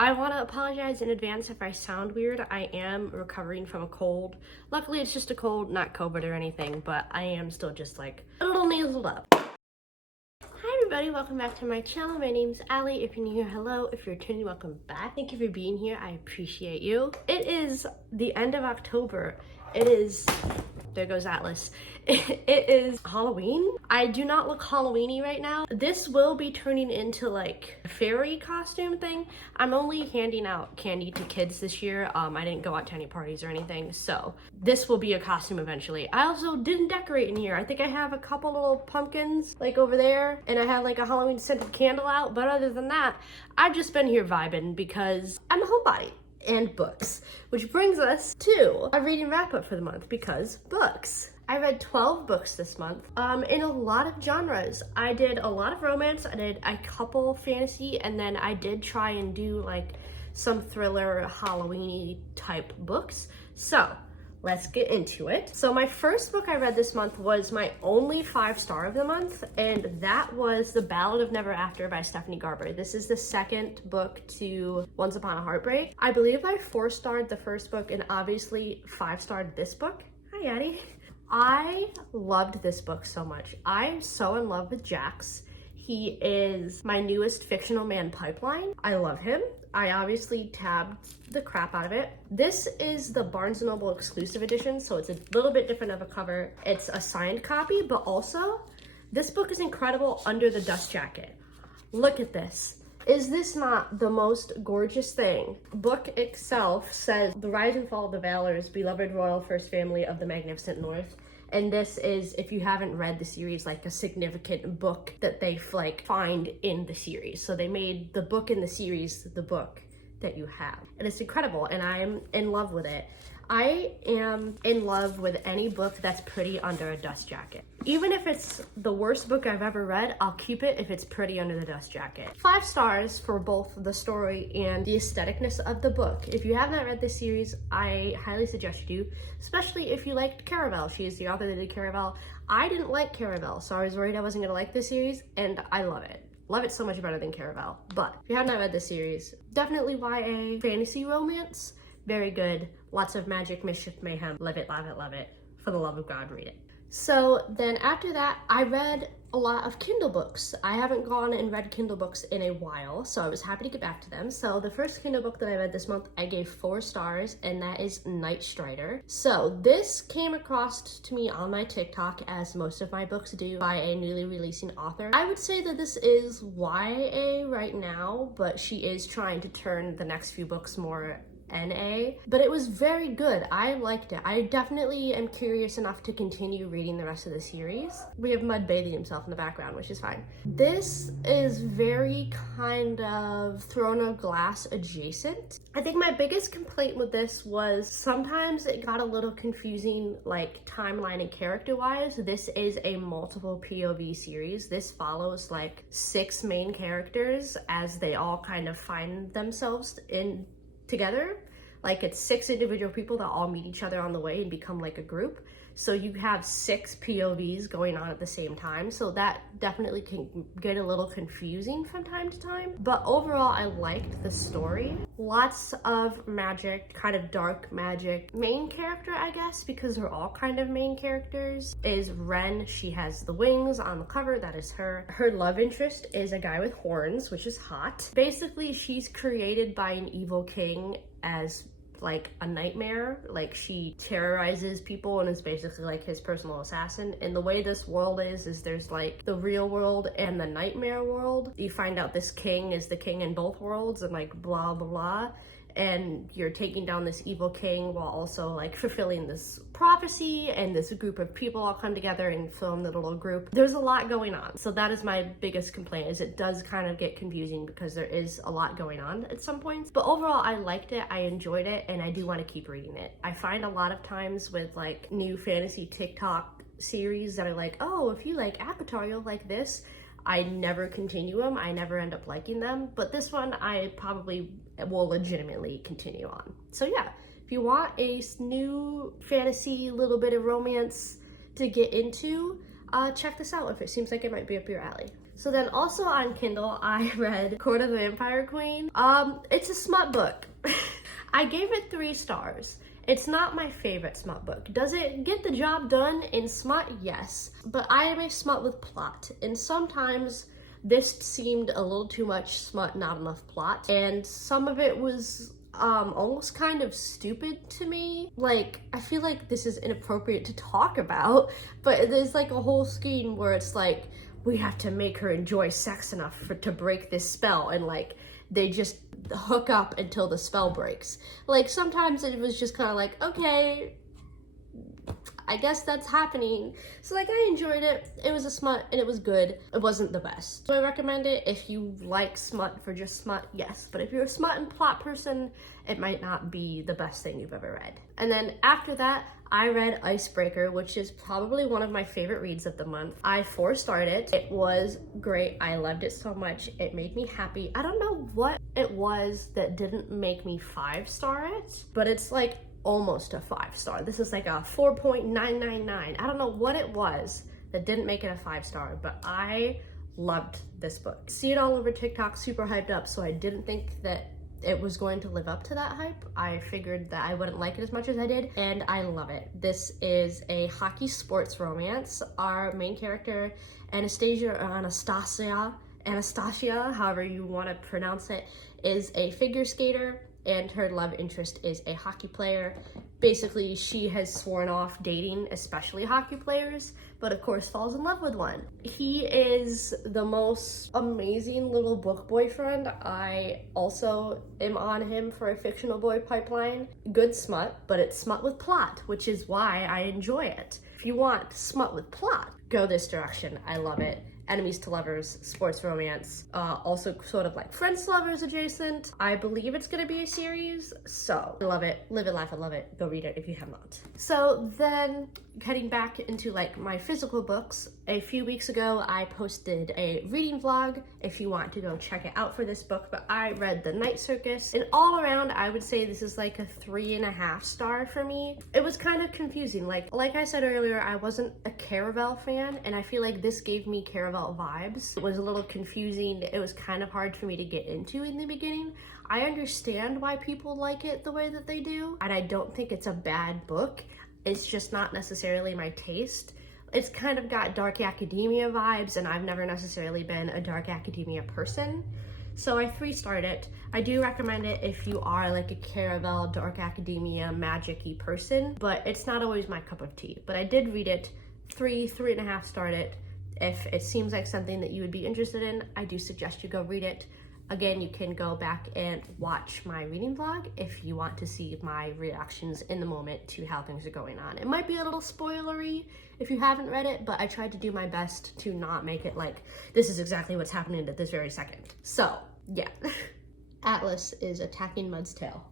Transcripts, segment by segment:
I want to apologize in advance if I sound weird. I am recovering from a cold. Luckily, it's just a cold, not COVID or anything, but I am still just like a little nasaled up. Hi everybody, welcome back to my channel. My name's Allie. If you're new here, hello. If you're returning, welcome back. Thank you for being here. I appreciate you. It is the end of October. It is, there goes Atlas. It is Halloween. I do not look Halloween-y right now. This will be turning into like a fairy costume thing. I'm only handing out candy to kids this year. I didn't go out to any parties or anything, so this will be a costume eventually. I also didn't decorate in here. I think I have a couple little pumpkins like over there, and I have like a Halloween scented candle out, but other than that, I've just been here vibing because I'm a homebody. And books, which brings us to a reading wrap up for the month because books. I read 12 books this month in a lot of genres. I did a lot of romance, I did a couple fantasy, and then I did try and do like some thriller Halloween-y type books. So let's get into it. So my first book I read this month was my only 5-star of the month, and that was The Ballad of Never After by Stephanie Garber. This is the second book to Once Upon a Heartbreak. I believe I 4-starred the first book and obviously 5-starred this book. Hi, Addie. I loved this book so much. I'm so in love with Jax. He is my newest fictional man pipeline. I love him. I obviously tabbed the crap out of it. This is the Barnes & Noble exclusive edition, so it's a little bit different of a cover. It's a signed copy, but also this book is incredible under the dust jacket. Look at this. Is this not the most gorgeous thing? Book itself says, "The rise and fall of the Valors, beloved royal first family of the magnificent North." And this is, if you haven't read the series, like a significant book that they like find in the series. So they made the book in the series the book that you have. And it's incredible, and I'm in love with it. I am in love with any book that's pretty under a dust jacket. Even if it's the worst book I've ever read, I'll keep it if it's pretty under the dust jacket. 5 stars for both the story and the aestheticness of the book. If you have not read this series, I highly suggest you do, especially if you liked Caraval. She is the author that did Caraval. I didn't like Caraval, so I was worried I wasn't gonna like this series, and I love it. Love it so much better than Caraval. But if you have not read this series, definitely YA fantasy romance. Very good. Lots of magic, mischief, mayhem. Love it, love it, love it. For the love of God, read it. So then after that, I read a lot of Kindle books. I haven't gone and read Kindle books in a while, so I was happy to get back to them. So the first Kindle book that I read this month, I gave 4 stars, and that is Night Circus. So this came across to me on my TikTok, as most of my books do, by a newly releasing author. I would say that this is YA right now, but she is trying to turn the next few books more NA, but it was very good. I liked it. I definitely am curious enough to continue reading the rest of the series. We have Mud bathing himself in the background, which is fine. This is very kind of Throne of Glass adjacent. I think my biggest complaint with this was sometimes it got a little confusing, like timeline and character-wise. This is a multiple POV series. This follows like 6 main characters as they all kind of find themselves in together. Like it's 6 individual people that all meet each other on the way and become like a group. So you have 6 POVs going on at the same time. So that definitely can get a little confusing from time to time. But overall, I liked the story. Lots of magic, kind of dark magic. Main character, I guess, because they're all kind of main characters, is Ren. She has the wings on the cover. That is her. Her love interest is a guy with horns, which is hot. Basically, she's created by an evil king as like a nightmare. Like she terrorizes people and is basically like his personal assassin. And the way this world is there's like the real world and the nightmare world. You find out this king is the king in both worlds and like blah blah blah, and you're taking down this evil king while also like fulfilling this prophecy, and this group of people all come together and form the little group. There's a lot going on. So that is my biggest complaint, is it does kind of get confusing because there is a lot going on at some points. But overall, I liked it, I enjoyed it, and I do want to keep reading it. I find a lot of times with like new fantasy TikTok series that are like, oh, if you like Avatar, you'll like this. I never continue them. I never end up liking them. But this one, I probably will legitimately continue on. So yeah, if you want a new fantasy, little bit of romance to get into, check this out if it seems like it might be up your alley. So then also on Kindle, I read Court of the Vampire Queen. It's a smut book. I gave it 3 stars. It's not my favorite smut book. Does it get the job done in smut? Yes. But I am a smut with plot, and sometimes this seemed a little too much smut, not enough plot, and some of it was almost kind of stupid to me. Like, I feel like this is inappropriate to talk about, but there's like a whole scheme where it's like, we have to make her enjoy sex enough to break this spell, and like they just hook up until the spell breaks. Like, sometimes it was just kind of like, okay, I guess that's happening. So like, I enjoyed it. It was a smut and it was good. It wasn't the best. Do I recommend it? If you like smut for just smut, yes. But if you're a smut and plot person, it might not be the best thing you've ever read. And then after that, I read Icebreaker, which is probably one of my favorite reads of the month. I 4-starred it. It was great. I loved it so much. It made me happy. I don't know what it was that didn't make me 5-star it, but it's like almost a 5-star. This is like a 4.999. I don't know what it was that didn't make it a 5-star, but I loved this book. See it all over TikTok, super hyped up, so I didn't think that it was going to live up to that hype. I figured that I wouldn't like it as much as I did, and I love it. This is a hockey sports romance. Our main character, Anastasia, however you want to pronounce it, is a figure skater, and her love interest is a hockey player. Basically, she has sworn off dating, especially hockey players, but of course falls in love with one. He is the most amazing little book boyfriend. I also am on him for a fictional boy pipeline. Good smut, but it's smut with plot, which is why I enjoy it. If you want smut with plot, go this direction. I love it. Enemies to lovers, sports romance, also sort of like friends to lovers adjacent. I believe it's gonna be a series, so I love it. Live it, laugh it, love it. Go read it if you have not. So then heading back into like my physical books, a few weeks ago I posted a reading vlog if you want to go check it out for this book, but I read The Night Circus, and all around I would say this is like a 3.5 star for me. It was kind of confusing. Like I said earlier, I wasn't a Caravel fan, and I feel like this gave me Caravel vibes. It was a little confusing. It was kind of hard for me to get into in the beginning. I understand why people like it the way that they do, and I don't think it's a bad book. It's just not necessarily my taste. It's kind of got dark academia vibes, and I've never necessarily been a dark academia person. So I 3-starred it. I do recommend it if you are like a Caravel, dark academia, magic-y person, but it's not always my cup of tea. But I did read it, 3.5 starred it. If it seems like something that you would be interested in, I do suggest you go read it. Again, you can go back and watch my reading vlog if you want to see my reactions in the moment to how things are going on. It might be a little spoilery if you haven't read it, but I tried to do my best to not make it like, this is exactly what's happening at this very second. So, yeah. Atlas is attacking Mud's tail.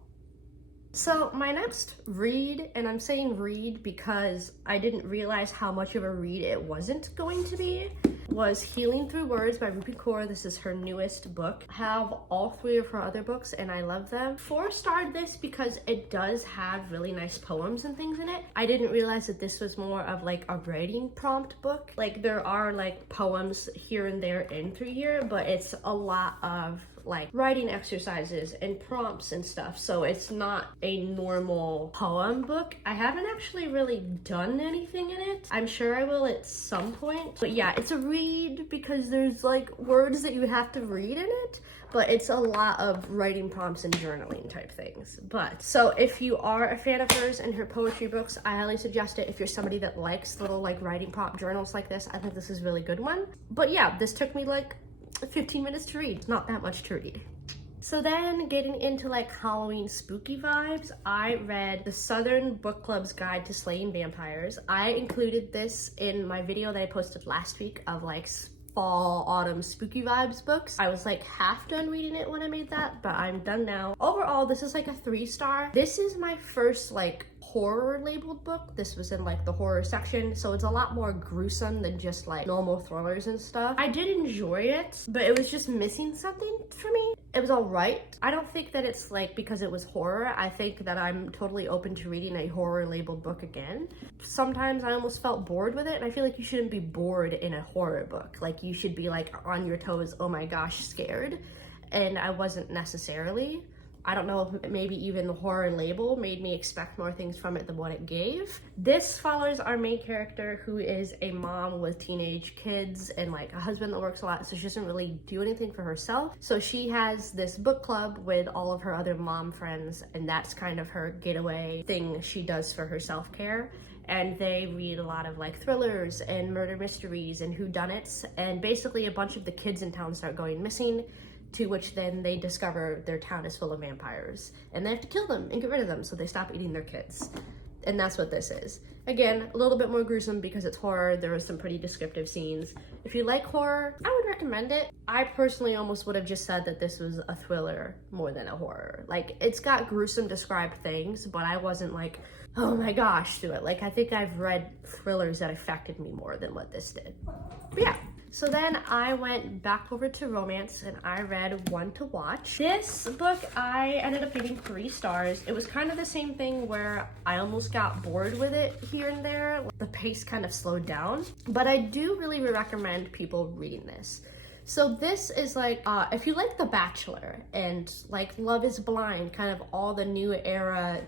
So my next read, and I'm saying read because I didn't realize how much of a read it wasn't going to be, was Healing Through Words by Rupi Kaur. This is her newest book. I have all 3 of her other books and I love them. 4-starred this because it does have really nice poems and things in it. I didn't realize that this was more of like a writing prompt book. Like, there are like poems here and there in through here, but it's a lot of like writing exercises and prompts and stuff, so it's not a normal poem book. I haven't actually really done anything in it. I'm sure I will at some point, but yeah, it's a read because there's like words that you have to read in it, but it's a lot of writing prompts and journaling type things. But so if you are a fan of hers and her poetry books, I highly suggest it. If you're somebody that likes little like writing prompt journals like this, I think this is a really good one. But yeah, this took me like 15 minutes to read. Not that much to read. So then getting into like Halloween spooky vibes, I read The Southern Book Club's Guide to Slaying Vampires. I included this in my video that I posted last week of like fall, autumn spooky vibes books. I was like half done reading it when I made that, but I'm done now. Overall, this is like a 3-star. This is my first like horror labeled book. This was in like the horror section, so it's a lot more gruesome than just like normal thrillers and stuff. I did enjoy it, but it was just missing something for me. It was all right. I don't think that it's like because it was horror. I think that I'm totally open to reading a horror labeled book again. Sometimes I almost felt bored with it, and I feel like you shouldn't be bored in a horror book. Like, you should be like on your toes, oh my gosh, scared. And I wasn't necessarily. I don't know if maybe even the horror label made me expect more things from it than what it gave. This follows our main character, who is a mom with teenage kids and like a husband that works a lot, so she doesn't really do anything for herself. So she has this book club with all of her other mom friends, and that's kind of her getaway thing she does for her self-care. And they read a lot of like thrillers and murder mysteries and whodunits, and basically a bunch of the kids in town start going missing, to which then they discover their town is full of vampires and they have to kill them and get rid of them so they stop eating their kids. And that's what this is. Again, a little bit more gruesome because it's horror. There are some pretty descriptive scenes. If you like horror, I would recommend it. I personally almost would have just said that this was a thriller more than a horror. Like, it's got gruesome described things, but I wasn't like, oh my gosh, to it. Like, I think I've read thrillers that affected me more than what this did. But yeah. So then I went back over to romance and I read One to Watch. This book, I ended up giving 3 stars. It was kind of the same thing where I almost got bored with it here and there. The pace kind of slowed down, but I do really recommend people reading this. So this is like, if you like The Bachelor and like Love is Blind, kind of all the new era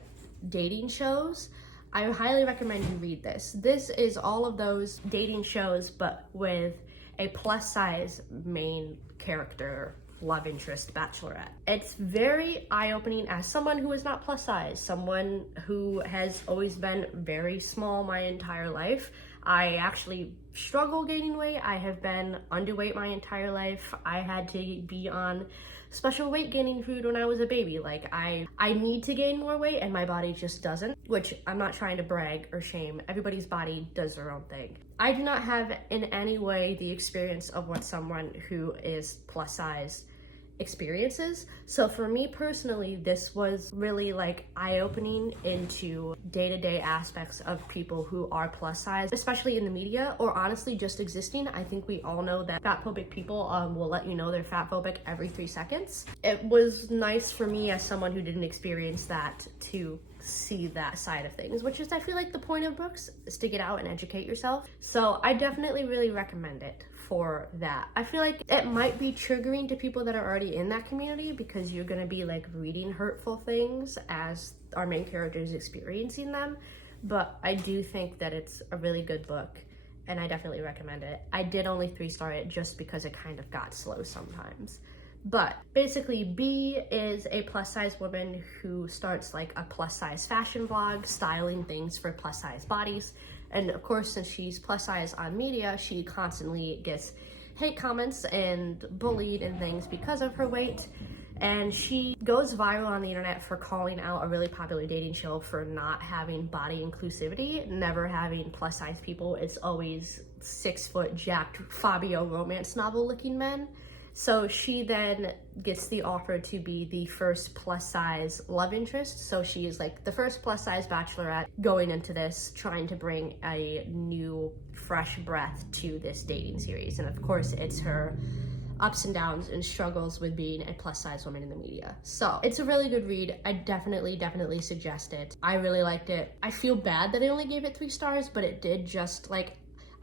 dating shows, I highly recommend you read this. This is all of those dating shows, but with a plus size main character, love interest, bachelorette. It's very eye-opening as someone who is not plus size, someone who has always been very small my entire life. I actually struggle gaining weight. I have been underweight my entire life. I had to be on special weight gaining food when I was a baby. Like, I need to gain more weight and my body just doesn't, which I'm not trying to brag or shame. Everybody's body does their own thing. I do not have in any way the experience of what someone who is plus size experiences. So for me personally, this was really like eye-opening into day-to-day aspects of people who are plus size, especially in the media or honestly just existing. I think we all know that fatphobic people will let you know they're fatphobic every 3 seconds. It was nice for me as someone who didn't experience that to see that side of things, which is I feel like the point of books is to get out and educate yourself. So I definitely really recommend it for that. I feel like it might be triggering to people that are already in that community because you're gonna be like reading hurtful things as our main character is experiencing them, but I do think that it's a really good book and I definitely recommend it. I did only 3-star it just because it kind of got slow sometimes. But basically, B is a plus size woman who starts like a plus size fashion blog, styling things for plus size bodies. And of course, since she's plus size on media, she constantly gets hate comments and bullied and things because of her weight. And she goes viral on the internet for calling out a really popular dating show for not having body inclusivity, never having plus size people. It's always 6-foot jacked Fabio romance novel looking men. So she then gets the offer to be the first plus size love interest. So she is like the first plus size bachelorette going into this, trying to bring a new fresh breath to this dating series. And of course it's her ups and downs and struggles with being a plus size woman in the media. So it's a really good read. I definitely suggest it. I really liked it. I feel bad that I only gave it 3 stars, but it did just like,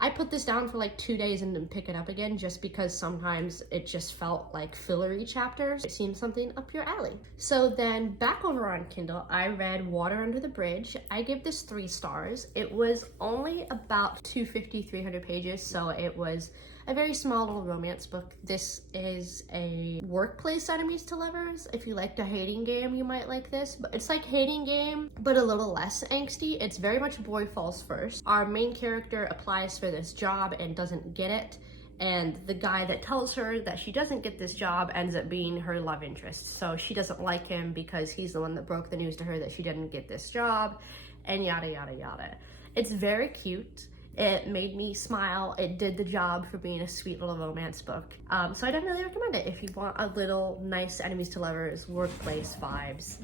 I put this down for like 2 days and then pick it up again just because sometimes it just felt like fillery chapters. It seemed something up your alley. So then back over on Kindle, I read Water Under the Bridge. I give this 3 stars. It was only about 250-300 pages, so it was a very small little romance book. This is a workplace enemies to lovers. If you liked a hating game, you might like this, but it's like hating game, but a little less angsty. It's very much boy falls first. Our main character applies for this job and doesn't get it. And the guy that tells her that she doesn't get this job ends up being her love interest. So she doesn't like him because he's the one that broke the news to her that she didn't get this job, and yada, yada, yada. It's very cute. It made me smile. It did the job for being a sweet little romance book. So I definitely recommend it if you want a little nice enemies to lovers, workplace vibes.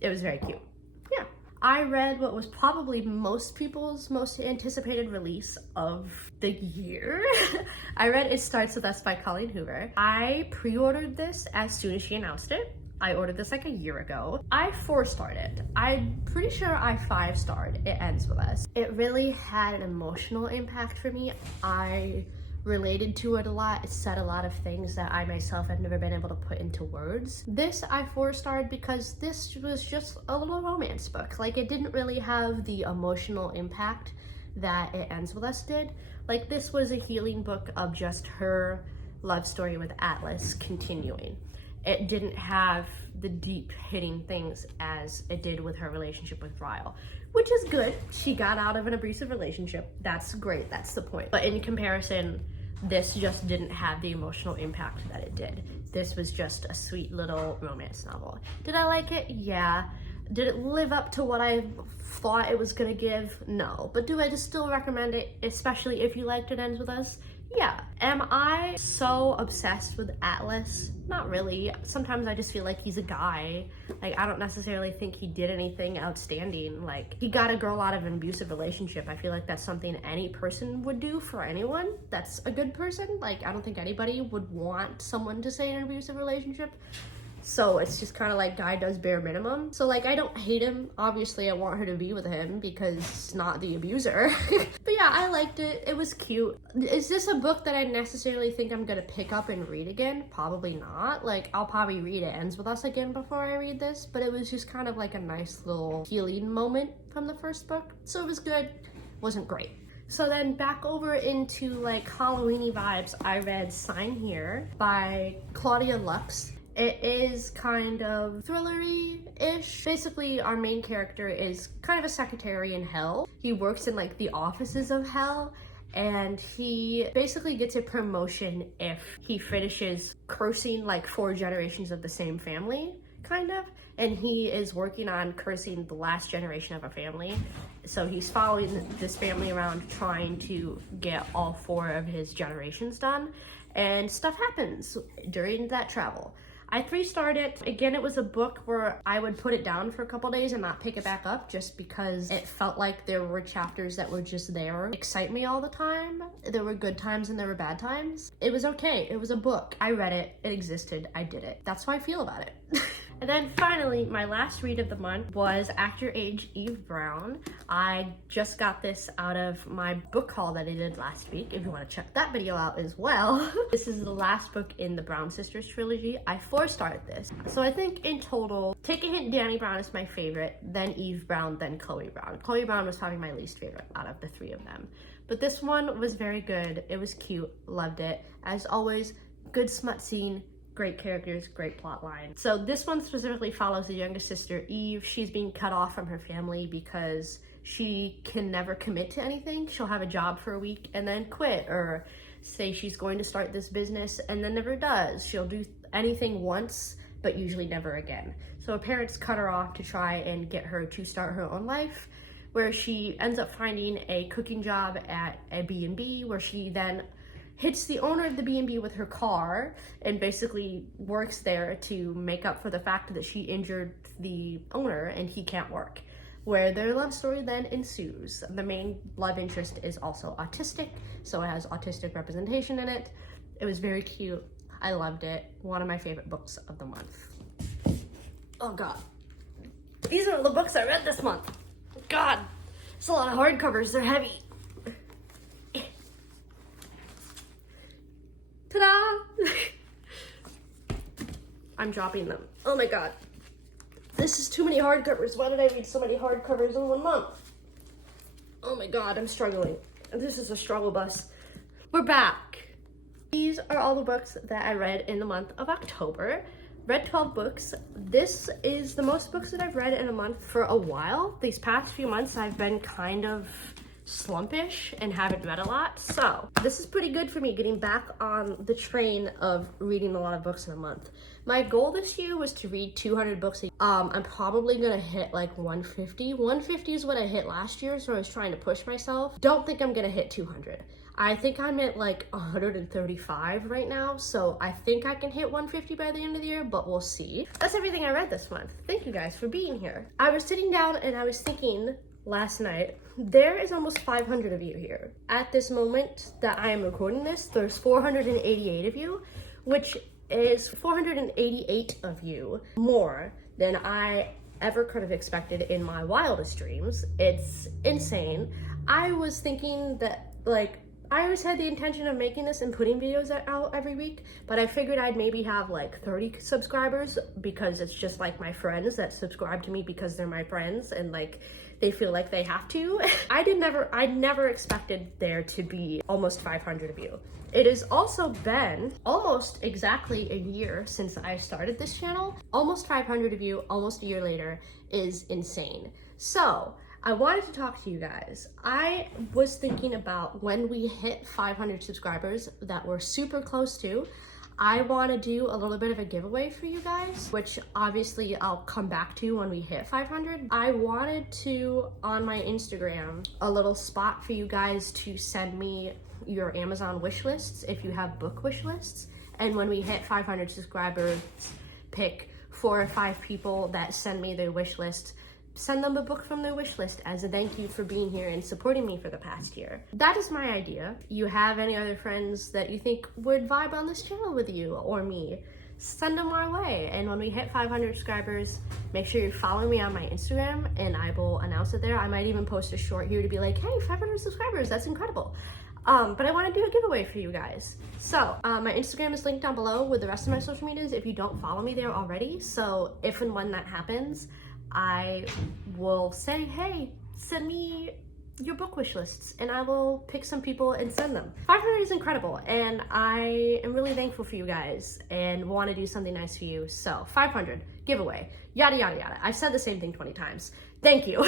It was very cute. Yeah. I read what was probably most people's most anticipated release of the year. I read It Starts With Us by Colleen Hoover. I pre-ordered this as soon as she announced it. I ordered this like a year ago. I 4-starred it. I'm pretty sure I 5-starred It Ends With Us. It really had an emotional impact for me. I related to it a lot. It said a lot of things that I myself had never been able to put into words. This I 4-starred because this was just a little romance book. Like, it didn't really have the emotional impact that It Ends With Us did. Like, this was a healing book of just her love story with Atlas continuing. It didn't have the deep hitting things as it did with her relationship with Ryle, which is good. She got out of an abusive relationship. That's great, that's the point. But in comparison, this just didn't have the emotional impact that it did. This was just a sweet little romance novel. Did I like it? Yeah. Did it live up to what I thought it was gonna give? No. But do I just still recommend it, especially if you liked It Ends With Us? Yeah. Am I so obsessed with Atlas? Not really. Sometimes I just feel like he's a guy. Like, I don't necessarily think he did anything outstanding. Like, he got a girl out of an abusive relationship. I feel like that's something any person would do for anyone that's a good person. Like, I don't think anybody would want someone to stay in an abusive relationship. So it's just kind of like guy does bare minimum. So like, I don't hate him. Obviously I want her to be with him because he's not the abuser. But yeah, I liked it. It was cute. Is this a book that I necessarily think I'm gonna pick up and read again? Probably not. Like, I'll probably read It Ends With Us again before I read this, but it was just kind of like a nice little healing moment from the first book. So it was good. Wasn't great. So then back over into like Halloween-y vibes, I read Sign Here by Claudia Lux. It is kind of thrillery-ish. Basically, our main character is kind of a secretary in hell. He works in like the offices of hell, and he basically gets a promotion if he finishes cursing like 4 generations of the same family, kind of. And he is working on cursing the last generation of a family. So he's following this family around trying to get all 4 of his generations done. And stuff happens during that travel. I 3-starred it. Again, it was a book where I would put it down for a couple days and not pick it back up just because it felt like there were chapters that were just there. Excite me all the time. There were good times and there were bad times. It was okay. It was a book. I read it. It existed. I did it. That's how I feel about it. And then finally, my last read of the month was Act Your Age, Eve Brown. I just got this out of my book haul that I did last week, if you want to check that video out as well. This is the last book in the Brown Sisters trilogy. I 4-starred this. So I think in total, Take a Hint, Dani Brown is my favorite, then Eve Brown, then Chloe Brown. Chloe Brown was probably my least favorite out of the 3 of them. But this one was very good. It was cute. Loved it. As always, good smut scene. Great characters, great plot line. So this one specifically follows the youngest sister, Eve. She's being cut off from her family because she can never commit to anything. She'll have a job for a week and then quit, or say she's going to start this business and then never does. She'll do anything once, but usually never again. So her parents cut her off to try and get her to start her own life, where she ends up finding a cooking job at a B&B, where she then hits the owner of the B&B with her car and basically works there to make up for the fact that she injured the owner and he can't work, where their love story then ensues. The main love interest is also autistic, so it has autistic representation in it. It was very cute. I loved it. One of my favorite books of the month. Oh God. These are the books I read this month. God, it's a lot of hardcovers. They're heavy. Ta-da! I'm dropping them. Oh my God. This is too many hardcovers. Why did I read so many hardcovers in 1 month? Oh my God, I'm struggling. This is a struggle bus. We're back. These are all the books that I read in the month of October. Read 12 books. This is the most books that I've read in a month for a while. These past few months I've been kind of slumpish and haven't read a lot, so this is pretty good for me, getting back on the train of reading a lot of books in a month. My goal this year was to read 200 books a year. I'm probably gonna hit like 150. 150 is what I hit last year, so I was trying to push myself. Don't think I'm gonna hit 200. I think I'm at like 135 right now, so I think I can hit 150 by the end of the year, but we'll see. That's everything I read this month. Thank you guys for being here. I was sitting down and I was thinking last night, there is almost 500 of you here. At this moment that I am recording this, there's 488 of you, which is 488 of you more than I ever could have expected in my wildest dreams. It's insane. I was thinking that, like, I always had the intention of making this and putting videos out every week, but I figured I'd maybe have like 30 subscribers because it's just like my friends that subscribe to me because they're my friends and like they feel like they have to. I never expected there to be almost 500 of you. It has also been almost exactly a year since I started this channel. Almost 500 of you, almost a year later, is insane. So I wanted to talk to you guys. I was thinking about when we hit 500 subscribers that we're super close to, I want to do a little bit of a giveaway for you guys, which obviously I'll come back to when we hit 500. I wanted to, on my Instagram, a little spot for you guys to send me your Amazon wish lists if you have book wish lists. And when we hit 500 subscribers, pick 4 or 5 people that send me their wish list, send them a book from their wish list as a thank you for being here and supporting me for the past year. That is my idea. You have any other friends that you think would vibe on this channel with you or me, send them our way. And when we hit 500 subscribers, make sure you follow me on my Instagram and I will announce it there. I might even post a short here to be like, hey, 500 subscribers, that's incredible. But I want to do a giveaway for you guys. So my Instagram is linked down below with the rest of my social medias if you don't follow me there already. So if and when that happens, I will say, hey, send me your book wish lists and I will pick some people and send them. 500 is incredible and I am really thankful for you guys and want to do something nice for you. So 500, giveaway, yada, yada, yada. I've said the same thing 20 times. Thank you.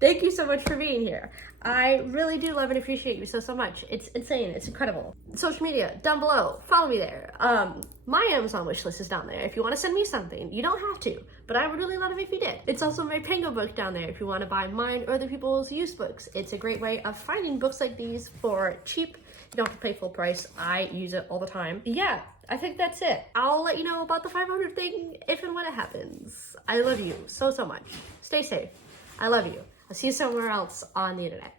Thank you so much for being here. I really do love and appreciate you so much. It's insane. It's incredible. Social media down below. Follow me there. My Amazon wish list is down there. If you want to send me something, you don't have to, but I would really love it if you did. It's also my PangoBooks down there if you want to buy mine or other people's used books. It's a great way of finding books like these for cheap. You don't have to pay full price. I use it all the time. Yeah, I think that's it. I'll let you know about the 500 thing if and when it happens. I love you so much. Stay safe. I love you. I'll see you somewhere else on the internet.